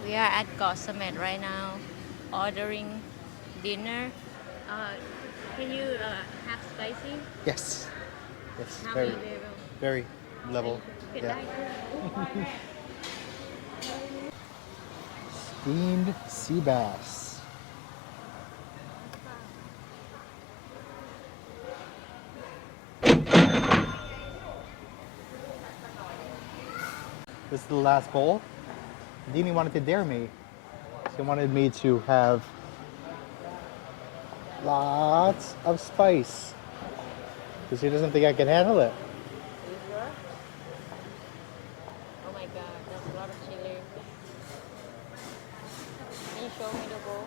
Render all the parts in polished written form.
We are at Got Summit right now, ordering dinner. Uh, can you have spicy? Yes. Yes. How Very, many level? very level. เผ็ด Yeah. ได้ด้วย Steamed sea bass. This is the last bowl. Dini wanted to dare me. She wanted me to have lots of spice because she doesn't think I can handle it. You sure? Oh my god, that's a lot of chili. Can you show me the bowl?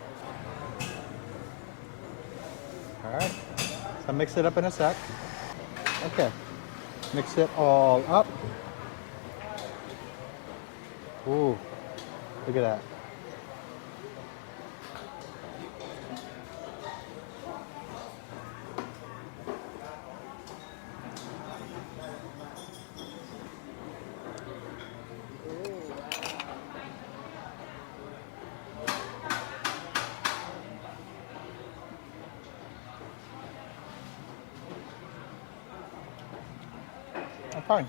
All right. So mix it up in a sec. Okay. Mix it all up. Ooh, look at that. I'm fine.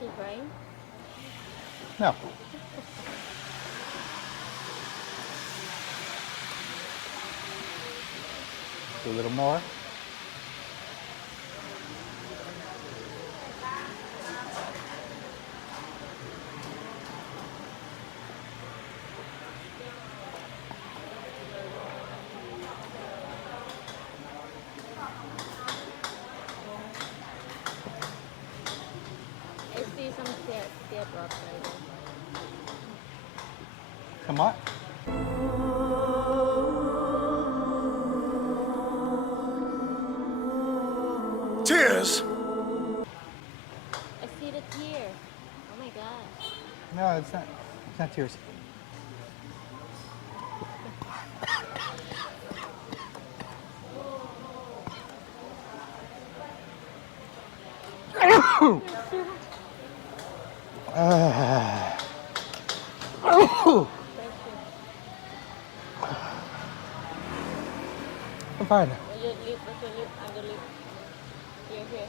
Keep right? No. Do a little more. I see some teardrop right there. Come on. Tears. I see the tear. Oh my god. No, it's not. It's not tears. I'm fine. Where's your lip? Where's your lip? Under lip. Here, here.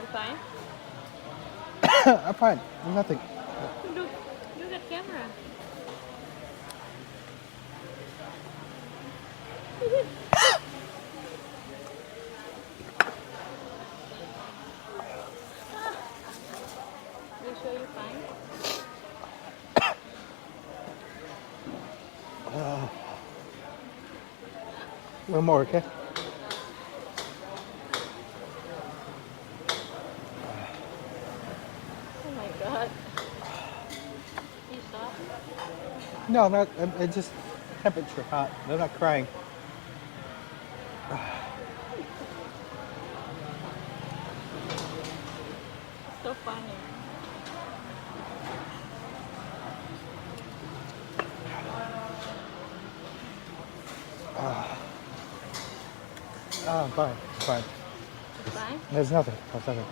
You fine? I'm fine. Nothing. Look at camera. You sure you're fine? One more, okay? Oh my god. You stop? No, I'm not. It's just temperature hot. I'm not crying. So funny. Oh, I'm fine. I'm fine. You fine? There's nothing. There's nothing.